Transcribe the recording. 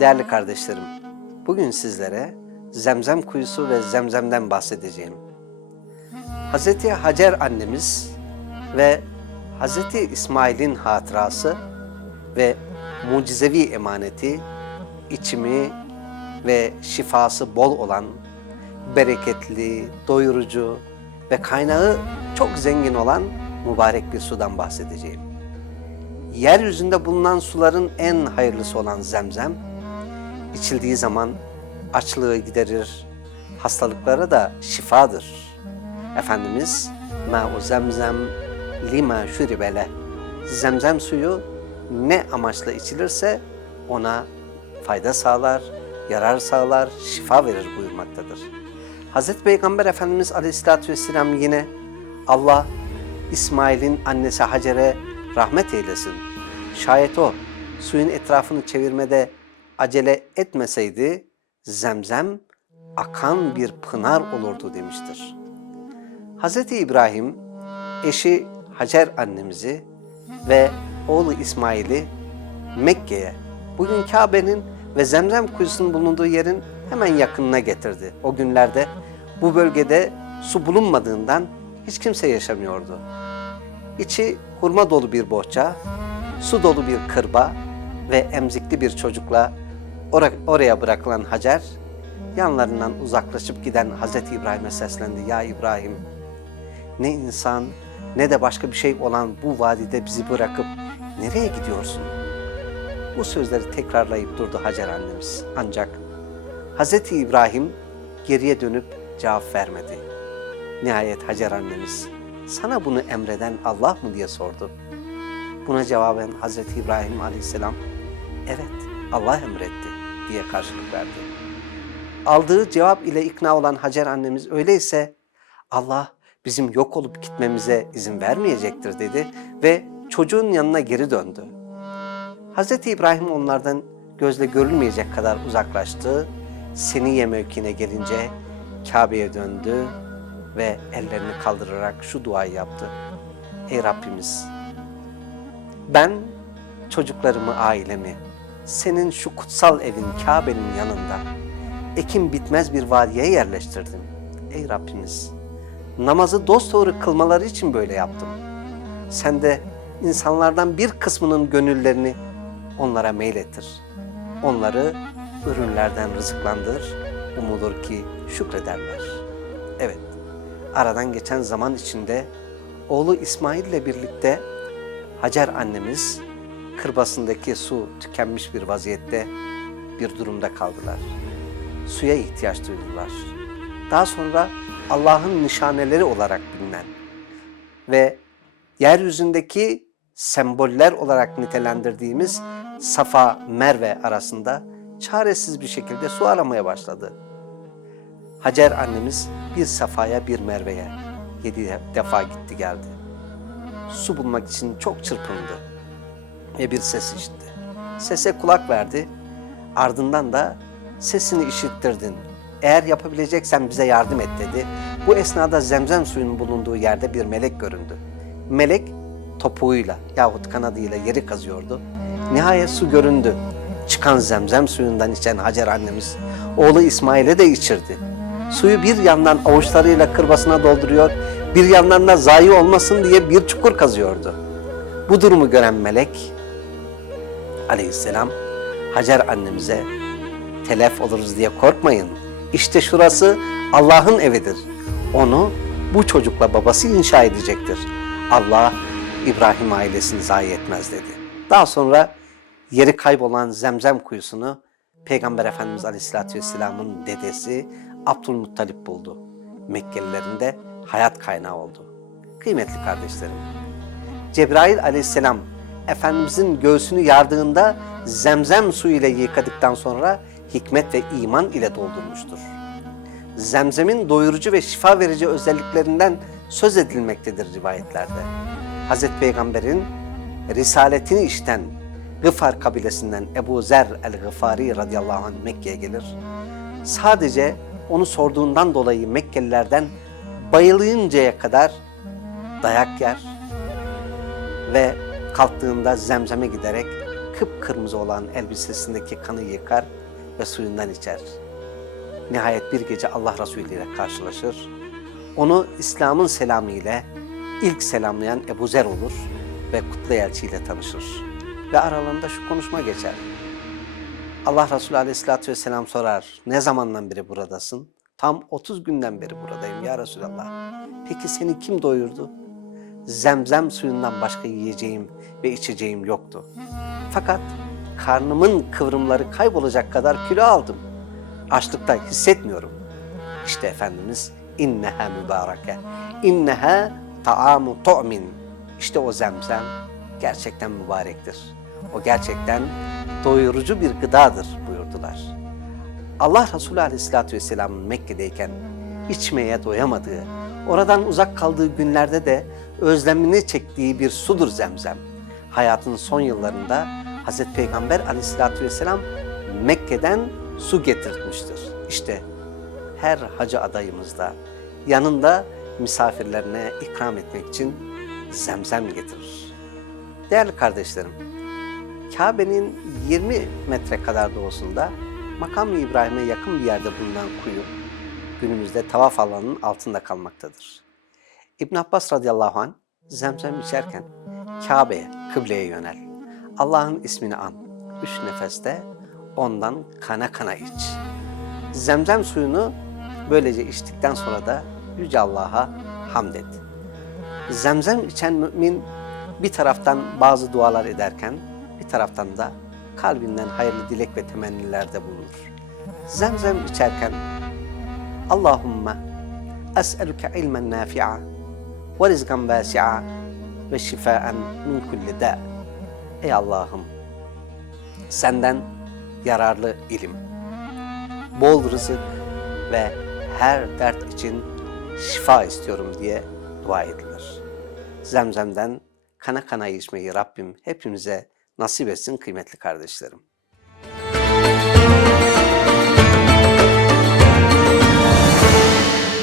Değerli kardeşlerim, bugün sizlere Zemzem kuyusu ve Zemzem'den bahsedeceğim. Hz. Hacer annemiz ve Hz. İsmail'in hatırası ve mucizevi emaneti, içimi ve şifası bol olan, bereketli, doyurucu ve kaynağı çok zengin olan mübarek bir sudan bahsedeceğim. Yeryüzünde bulunan suların en hayırlısı olan zemzem, içildiği zaman açlığı giderir, hastalıklara da şifadır. Efendimiz, ma zemzem lima şuribele. Zemzem suyu ne amaçla içilirse ona fayda sağlar, yarar sağlar, şifa verir buyurmaktadır. Hazreti Peygamber Efendimiz Aleyhisselatü Vesselam yine Allah İsmail'in annesi Hacer'e rahmet eylesin. Şayet o suyun etrafını çevirmede acele etmeseydi zemzem akan bir pınar olurdu demiştir. Hz. İbrahim eşi Hacer annemizi ve oğlu İsmail'i Mekke'ye, bugün Kabe'nin ve Zemzem kuyusunun bulunduğu yerin hemen yakınına getirdi. O günlerde bu bölgede su bulunmadığından hiç kimse yaşamıyordu. İçi hurma dolu bir bohça, su dolu bir kırba ve emzikli bir çocukla ora- oraya bırakılan Hacer, yanlarından uzaklaşıp giden Hazreti İbrahim'e seslendi. Ya İbrahim, ne insan ne de başka bir şey olan bu vadide bizi bırakıp nereye gidiyorsun? Bu sözleri tekrarlayıp durdu Hacer annemiz. Ancak Hazreti İbrahim geriye dönüp cevap vermedi. Nihayet Hacer annemiz sana bunu emreden Allah mı diye sordu. Buna cevaben Hazreti İbrahim aleyhisselam evet Allah emretti diye karşılık verdi. Aldığı cevap ile ikna olan Hacer annemiz öyleyse Allah bizim yok olup gitmemize izin vermeyecektir dedi ve çocuğun yanına geri döndü. Hazreti İbrahim onlardan gözle görülmeyecek kadar uzaklaştı. Seniye mevkine gelince Kabe'ye döndü ve ellerini kaldırarak şu duayı yaptı. Ey Rabbimiz ben çocuklarımı, ailemi senin şu kutsal evin Kabe'nin yanında ekim bitmez bir vadiye yerleştirdim. Ey Rabbimiz namazı dosdoğru kılmaları için böyle yaptım. Sen de insanlardan bir kısmının gönüllerini onlara meylettir. Onları ürünlerden rızıklandır. Umulur ki şükrederler. Evet, aradan geçen zaman içinde oğlu İsmail ile birlikte Hacer annemiz kırbasındaki su tükenmiş bir vaziyette bir durumda kaldılar. Suya ihtiyaç duydular. Daha sonra Allah'ın nişaneleri olarak bilinen ve yeryüzündeki semboller olarak nitelendirdiğimiz Safa, Merve arasında çaresiz bir şekilde su aramaya başladı. Hacer annemiz bir Safa'ya bir Merve'ye yedi defa gitti geldi. Su bulmak için çok çırpındı ve bir ses işitti. Sese kulak verdi, ardından da sesini işittirdin. Eğer yapabileceksen bize yardım et dedi. Bu esnada zemzem suyunun bulunduğu yerde bir melek göründü. Melek topuğuyla yahut kanadıyla yeri kazıyordu. Nihayet su göründü. Çıkan zemzem suyundan içen Hacer annemiz oğlu İsmail'e de içirdi. Suyu bir yandan avuçlarıyla kırbasına dolduruyor, bir yandan da zayi olmasın diye bir çukur kazıyordu. Bu durumu gören melek aleyhisselam Hacer annemize telef oluruz diye korkmayın. İşte şurası Allah'ın evidir. Onu bu çocukla babası inşa edecektir. Allah İbrahim ailesini zayi etmez dedi. Daha sonra yeri kaybolan Zemzem kuyusunu Peygamber Efendimiz Aleyhisselatü Vesselam'ın dedesi Abdülmuttalip buldu. Mekkelilerin de hayat kaynağı oldu. Kıymetli kardeşlerim, Cebrail aleyhisselam Efendimizin göğsünü yardığında zemzem suyu ile yıkadıktan sonra hikmet ve iman ile doldurmuştur. Zemzemin doyurucu ve şifa verici özelliklerinden söz edilmektedir rivayetlerde. Hazreti Peygamber'in risaletini işten Gıfar kabilesinden Ebu Zer el-Gıfari radıyallahu anh Mekke'ye gelir. Sadece onu sorduğundan dolayı Mekkelilerden bayılıncaya kadar dayak yer ve kalktığında zemzeme giderek kıpkırmızı olan elbisesindeki kanı yıkar ve suyundan içer. Nihayet bir gece Allah Resulü ile karşılaşır. Onu İslam'ın selamı ile ilk selamlayan Ebu Zer olur ve Kutlu Elçi ile tanışır. Ve aralarında şu konuşma geçer. Allah Resulü Aleyhisselatü Vesselam sorar, ne zamandan beri buradasın? Tam 30 günden beri buradayım ya Resulallah. Peki seni kim doyurdu? Zemzem suyundan başka yiyeceğim ve içeceğim yoktu. Fakat karnımın kıvrımları kaybolacak kadar kilo aldım. Açlıkta hissetmiyorum. İşte Efendimiz inneha mübareke, inneha taamu tu'min. İşte o zemzem gerçekten mübarektir. O gerçekten doyurucu bir gıdadır buyurdular. Allah Resulü Aleyhisselatü Vesselam'ın Mekke'deyken içmeye doyamadığı, oradan uzak kaldığı günlerde de özlemini çektiği bir sudur zemzem. Hayatın son yıllarında Hazreti Peygamber Aleyhisselatü Vesselam Mekke'den su getirtmiştir. İşte her hacı adayımızda yanında misafirlerine ikram etmek için zemzem getirir. Değerli kardeşlerim, Kabe'nin 20 metre kadar doğusunda makam İbrahim'e yakın bir yerde bulunan kuyu günümüzde tavaf alanının altında kalmaktadır. İbn Abbas radıyallahu anh zemzem içerken Kabe'ye, kıbleye yönel. Allah'ın ismini an. Üç nefeste ondan kana kana iç. Zemzem suyunu böylece içtikten sonra da Yüce Allah'a hamd et. Zemzem içen mümin bir taraftan bazı dualar ederken bir taraftan da kalbinden hayırlı dilek ve temennilerde bulunur. Zemzem içerken Allahümme es'eluke ilmen nafi'a vasi'a ve şifaen min kulli da. Ey Allah'ım senden yararlı ilim, bol rızık ve her dert için şifa istiyorum diye dua edilir. Zemzemden kana kana içmeyi Rabbim hepimize nasip etsin kıymetli kardeşlerim.